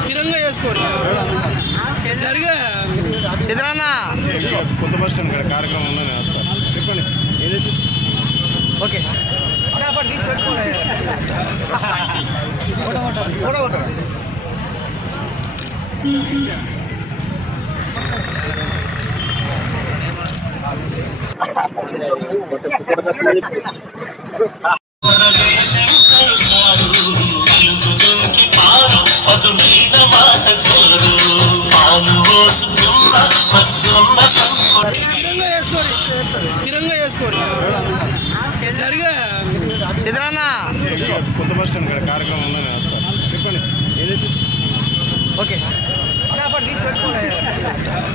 స్థిరంగా చేసుకోండి జరిగా చిత్రాన్న కొత్త బస్ స్టాండ్ ఇక్కడ స్థిరంగా చేసుకోరు జరిగే చంద్రన్న కొత్త బస్ స్టాండ్ కార్యక్రమం ఉందని వస్తారు చెప్పండి. ఏదైతే ఓకే.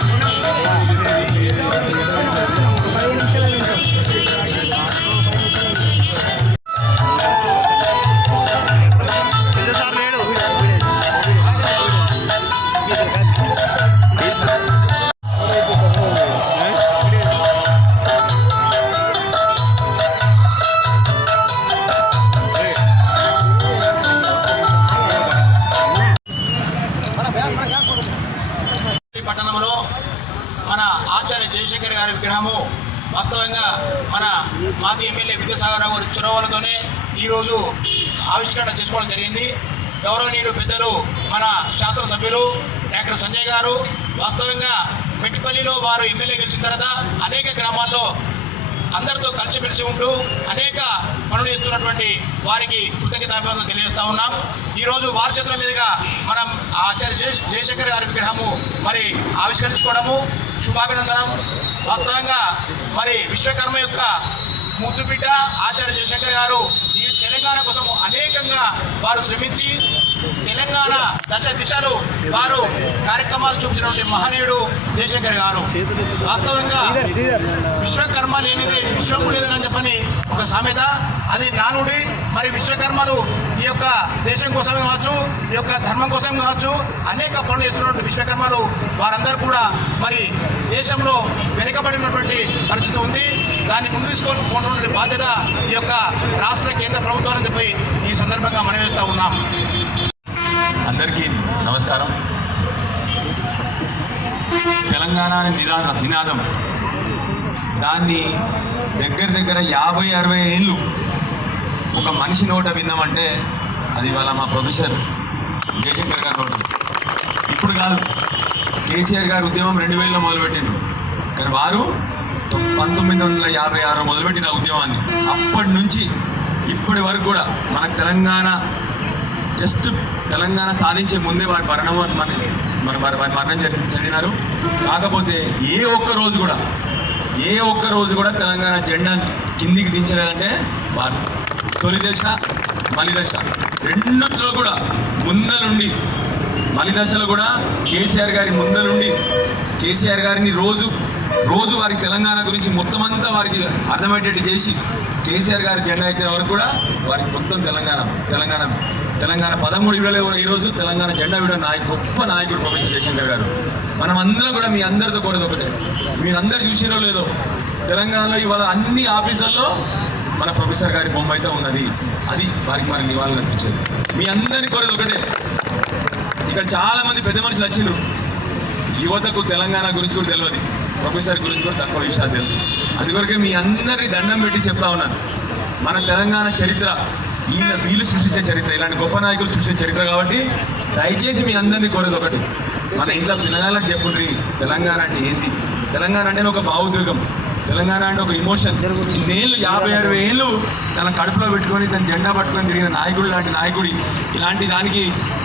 తినన్నా మాజీ ఎమ్మెల్యే విద్యాసాగర్ రావు గారి చొరవలతోనే ఈరోజు ఆవిష్కరణ చేసుకోవడం జరిగింది. గౌరవనీయులు పెద్దలు మన శాసనసభ్యులు డాక్టర్ సంజయ్ గారు వాస్తవంగా మెట్టిపల్లిలో వారు ఎమ్మెల్యే గెలిచిన తర్వాత అనేక గ్రామాల్లో అందరితో కలిసిమెలిసి ఉంటూ అనేక పనులు చేస్తున్నటువంటి వారికి కృతజ్ఞతాభివందనం తెలియజేస్తా ఉన్నాం. ఈరోజు వారి మీదుగా మనం ఆచార్య జయశంకర్ గారి విగ్రహము మరి ఆవిష్కరించుకోవడము. శుభాభినందనం. వాస్తవంగా మరి విశ్వకర్మ యొక్క ముద్దు బిడ్డ ఆచార్య జయశంకర్ గారు ఈ తెలంగాణ కోసం అనేకంగా వారు శ్రమించి తెలంగాణ దశ దిశలు వారు కార్యక్రమాలు చూపించినటువంటి మహనీయుడు జయశంకర్ గారు. వాస్తవంగా విశ్వకర్మ లేనిది విశ్వము లేదని చెప్పని ఒక సామెత. అది నానుడి మరి విశ్వకర్మలు ఈ యొక్క దేశం కోసమే కావచ్చు ఈ యొక్క ధర్మం కోసం కావచ్చు అనేక పనులు చేస్తున్నటువంటి విశ్వకర్మలు వారందరూ కూడా మరి దేశంలో వెనుకబడినటువంటి పరిస్థితి ఉంది. దాన్ని ముందు తీసుకొని పోతున్నటువంటి బాధ్యత ఈ యొక్క రాష్ట్ర కేంద్ర ప్రభుత్వాన్ని చెప్పి ఈ సందర్భంగా మనవేస్తూ ఉన్నాం. అందరికీ నమస్కారం. తెలంగాణ అనే నినాదం నినాదం. దాన్ని దగ్గర దగ్గర యాభై అరవై ఏళ్ళు ఒక మనిషి నోట విన్నామంటే అది వాళ్ళ మా ప్రొఫెసర్ జయశంకర్ గారి నోట ఇప్పుడు కాదు కేసీఆర్ గారు ఉద్యమం రెండు వేలలో మొదలుపెట్టిండు కానీ వారు పంతొమ్మిది వందల యాభై ఆరులో మొదలుపెట్టిన ఉద్యమాన్ని. అప్పటి నుంచి ఇప్పటి వరకు కూడా మన తెలంగాణ జస్ట్ తెలంగాణ సాధించే ముందే వారి మరణం మన మన వారి వారి మరణం చెంది- చెందినారు. కాకపోతే ఏ ఒక్క రోజు కూడా ఏ ఒక్క రోజు కూడా తెలంగాణ జెండాను కిందికి దించలేదంటే వారు. తొలి దశ మలి దశ రెండిట్లో కూడా ముందరుండి మలి దశలో కూడా కేసీఆర్ గారి ముందరుండి కేసీఆర్ గారిని రోజు రోజు వారి తెలంగాణ గురించి మొత్తం అంతా వారికి అర్థమయ్యేటట్టు చేసి కేసీఆర్ గారి జెండా అయితే వరకు కూడా వారికి మొత్తం తెలంగాణ తెలంగాణ తెలంగాణ పదమూడు విడలే ఈరోజు తెలంగాణ జెండా విడ నాయకు గొప్ప నాయకుడు ప్రొఫెసర్ జయశంకర్ గారు. మనం అందరం కూడా మీ అందరితో కోరేది ఒకటే. మీరందరూ చూసినో లేదో తెలంగాణలో ఇవాళ అన్ని ఆఫీసుల్లో మన ప్రొఫెసర్ గారి బొమ్మ అయితే ఉన్నది. అది వారికి మనకి నివాళులు అనిపించేది మీ అందరినీ కోరేది ఒకటే. ఇక్కడ చాలామంది పెద్ద మనుషులు వచ్చిండ్రు. యువతకు తెలంగాణ గురించి కూడా తెలియదు ప్రొఫెసర్ గురించి కూడా తక్కువ విషయాలు తెలుసు. అందుకొరకే మీ అందరినీ దండం పెట్టి చెప్తా ఉన్నాను మన తెలంగాణ చరిత్ర వీళ్ళ వీళ్ళు సృష్టించే చరిత్ర ఇలాంటి గొప్ప నాయకులు సృష్టించే చరిత్ర కాబట్టి దయచేసి మీ అందరినీ కోరేది ఒకటి. మన ఇంట్లో పిల్లగాళ్ళకి చెప్పుండ్రి తెలంగాణ అంటే ఏంటి తెలంగాణ అంటే ఒక భావోద్వేగం. తెలంగాణ అంటే ఒక ఇమోషన్ ఇన్నేళ్ళు యాభై అరవై ఏళ్ళు తన కడుపులో పెట్టుకొని తన జెండా పట్టుకొని తిరిగిన నాయకుడు లాంటి నాయకుడి. ఇలాంటి దానికి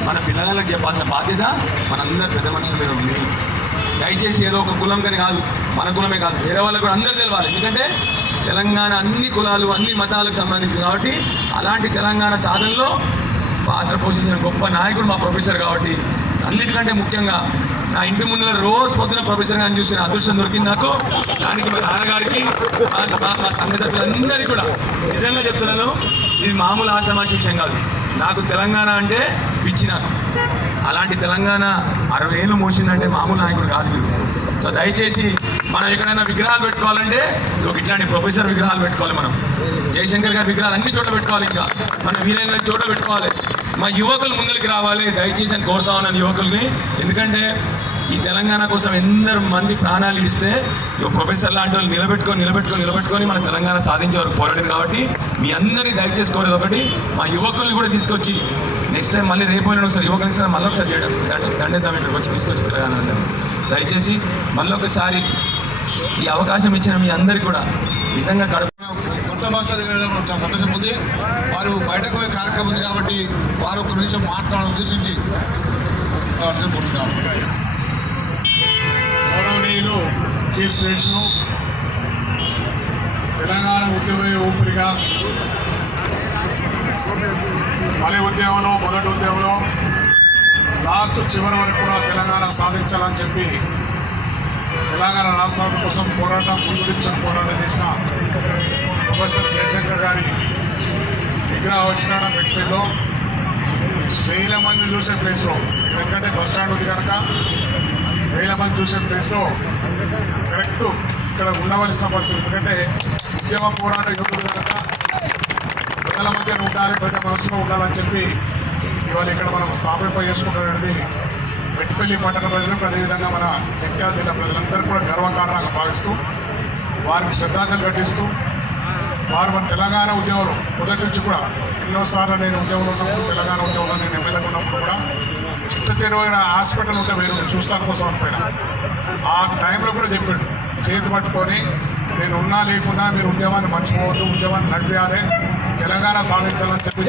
మన పిల్లలకు చెప్పాల్సిన బాధ్యత మనందరి పెద్ద మనుషుల మీద ఉంది. దయచేసి ఏదో ఒక కులం కానీ కాదు మన కులమే కాదు వేరే వాళ్ళకు కూడా అందరూ తెలవాలి. ఎందుకంటే తెలంగాణ అన్ని కులాలు అన్ని మతాలకు సంబంధించింది కాబట్టి అలాంటి తెలంగాణ సాధనలో పాత్ర పోషించిన గొప్ప నాయకుడు మా ప్రొఫెసర్ కాబట్టి అన్నిటికంటే ముఖ్యంగా నా ఇంటి ముందు రోజు పొద్దున ప్రొఫెసర్ గారిని చూసిన అదృష్టం దొరికింది నాకు. దానికి మా నాన్నగారికి మా- మా సంఘ సభ్యులందరికీ కూడా నిజంగా చెప్తున్నాను ఇది మామూలు ఆషామాషి విషయం కాదు. నాకు తెలంగాణ అంటే పిచ్చి అలాంటి తెలంగాణ అరవై ఏళ్ళు మోసిందంటే మామూలు నాయకుడు కాదు వీరు సో దయచేసి మనం ఎక్కడైనా విగ్రహాలు పెట్టుకోవాలంటే ఒక ఇట్లాంటి ప్రొఫెసర్ విగ్రహాలు పెట్టుకోవాలి మనం. జయశంకర్ గారి విగ్రహాలు అన్ని చోట్ల పెట్టుకోవాలి ఇంకా. మనం వీలైన చోట్ల పెట్టుకోవాలి. మా యువకులు ముందుకు రావాలి దయచేసి అని కోరుతా ఉన్నాను యువకుల్ని. ఎందుకంటే ఈ తెలంగాణ కోసం ఎందరు మంది ప్రాణాలు ఇస్తే ప్రొఫెసర్ లాంటి వాళ్ళు నిలబెట్టుకొని నిలబెట్టుకొని నిలబెట్టుకొని మన తెలంగాణ సాధించే వరకు పోరాడింది కాబట్టి మీ అందరినీ దయచేసుకోలేదు ఒకటి మా యువకుల్ని కూడా తీసుకొచ్చి నెక్స్ట్ టైం మళ్ళీ రేపు అయినా ఒకసారి యువకులు ఇస్తారు మళ్ళీ ఒకసారి చేయడం. దండ- దండేద్దాం ఇక్కడికి వచ్చి తీసుకొచ్చి తెలంగాణ అందరినీ. దయచేసి మళ్ళీ ఒకసారి ఈ అవకాశం ఇచ్చిన మీ అందరికీ కూడా నిజంగా కడుపు కొత్త మాస్టర్ దగ్గర అవకాశం ఉంది వారు బయటకు పోయే కార్యక్రమం ఉంది కాబట్టి వారు ఒక నిమిషం మాట్లాడడం ఉద్దేశించి గౌరవనీయులు కె శ్రేష్ను తెలంగాణ ఉద్యమ ఊపిరిగా మలి ఉద్యమంలో మొదటి ఉద్యమంలో లాస్ట్ చివరి వరకు కూడా తెలంగాణ సాధించాలని చెప్పి తెలంగాణ రాష్ట్రాల కోసం పోరాటం ముందుడిచ్చిన పోరాటం చేసిన ప్రొఫెసర్ జయశంకర్ గారి విగ్రహం వచ్చిన వ్యక్తిలో వేల మంది చూసే ప్లేస్లో ఎందుకంటే బస్ స్టాండ్ ఉంది కనుక వేల మంది చూసే ప్లేస్లో కరెక్ట్ ఇక్కడ ఉండవలసిన పరిస్థితి. ఎందుకంటే ఉద్యమ పోరాట యువకులు కనుక ప్రజల మధ్య ఉండాలి ప్రజల మనసులో ఉండాలని చెప్పి ఇవాళ ఇక్కడ మనం స్థాపింప చేసుకుంటున్నది మెట్టిపల్లి పట్టణ ప్రజలకు అదేవిధంగా మన జగిత్యాల జిల్లా ప్రజలందరూ కూడా గర్వకారణంగా భావిస్తూ వారికి శ్రద్ధాంజలి ఘటిస్తూ వారు మన తెలంగాణ ఉద్యమంలో మొదటి నుంచి కూడా ఎన్నోసార్లు నేను ఉద్యమంలో ఉన్నప్పుడు తెలంగాణ ఉద్యమంలో నేను ఎమ్మెల్యేగా ఉన్నప్పుడు కూడా చిట్ట చెరువైన హాస్పిటల్ ఉంటే వేరు చూస్తాను కోసం అనుకోయినా ఆ టైంలో కూడా చెప్పాడు చేతి పట్టుకొని నేను ఉన్నా లేకున్నా మీరు ఉద్యమాన్ని మర్చిపోవద్దు ఉద్యమాన్ని నడిపేయాలి తెలంగాణ సాధించాలని చెప్పి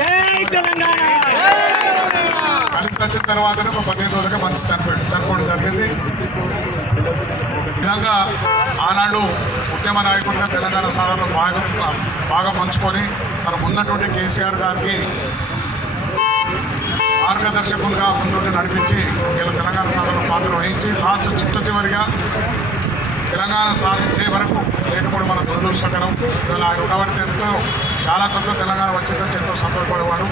కలిసి వచ్చిన తర్వాతనే ఒక పదిహేను రోజులుగా మనిషి చనిపోయాడు చనిపోవడం జరిగింది. విధంగా ఆనాడు ఉద్యమ నాయకుడిగా తెలంగాణ సాధనలో బాగా బాగా పంచుకొని తన ఉన్నటువంటి కేసీఆర్ గారికి మార్గదర్శకులుగా ముందుండి నడిపించి ఇలా తెలంగాణ సాధనలో పాత్ర వహించి లాస్ట్ చిట్ట చివరిగా తెలంగాణ సాధించే వరకు లేకపోవడం మన దురదృష్టకరం. ఇవాళ ఆయన ఉండబడితే ఎంతో చాలా చదువు తెలంగాణ వచ్చిందని ఎంతో సంతోషపడేవాడు.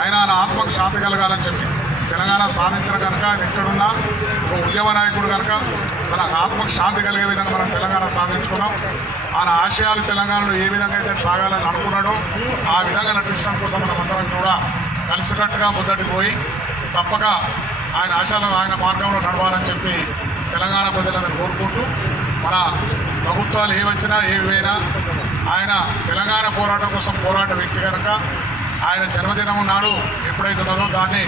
ఆయన ఆయన ఆత్మకు శాంతి కలగాలని చెప్పి తెలంగాణ సాధించిన కనుక ఎక్కడున్నా ఒక ఉద్యమ నాయకుడు కనుక మన ఆత్మకు శాంతి కలిగే విధంగా మనం తెలంగాణ సాధించుకున్నాం. ఆయన ఆశయాలు తెలంగాణలో ఏ విధంగా అయితే సాగాలని అనుకున్నాడో ఆ విధంగా నటించడం కోసం మనమందరం కూడా కలిసికట్టుగా ముందటికి పోయి తప్పక ఆయన ఆశాలను ఆయన మార్గంలో నడవాలని చెప్పి తెలంగాణ ప్రజలందరూ కోరుకుంటూ మన ప్రభుత్వాలు ఏవచ్చినా ఏవైనా ఆయన తెలంగాణ పోరాటం కోసం పోరాట వ్యక్తి కనుక ఆయన జన్మదినం నాడు ఎప్పుడైతే ఉన్నదో దాన్ని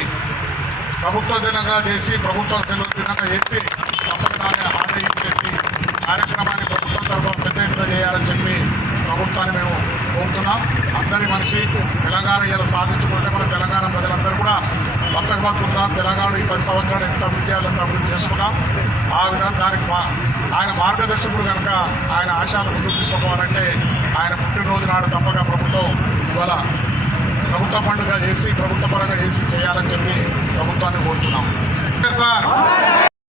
ప్రభుత్వ దినంగా చేసి ప్రభుత్వ సెలవు దినంగా చేసి తప్పనిసరిగా హామీ చేసి కార్యక్రమాన్ని ప్రభుత్వం తరఫున పెద్ద ఎత్తున చేయాలని చెప్పి ప్రభుత్వాన్ని మేము కోరుతున్నాం. అందరి మనిషి తెలంగాణ ఇలా సాధించుకుంటే మన తెలంగాణ ప్రజలందరూ కూడా పచ్చగబడుతున్నాం తెలంగాణ ఈ పది సంవత్సరాలు ఎంత అభివృద్ధి అభివృద్ధి చేసుకున్నాం. ఆ విధంగా దానికి మా ఆయన మార్గదర్శకుడు కనుక ఆయన ఆశాలను ముందుకు తీసుకోవాలంటే ఆయన పుట్టినరోజు నాడు తప్పక ప్రభుత్వం ఇవాళ ప్రభుత్వ పండుగ చేసి ప్రభుత్వ పరంగా చేసి చేయాలని చెప్పి ప్రభుత్వాన్ని కోరుతున్నాం. సార్!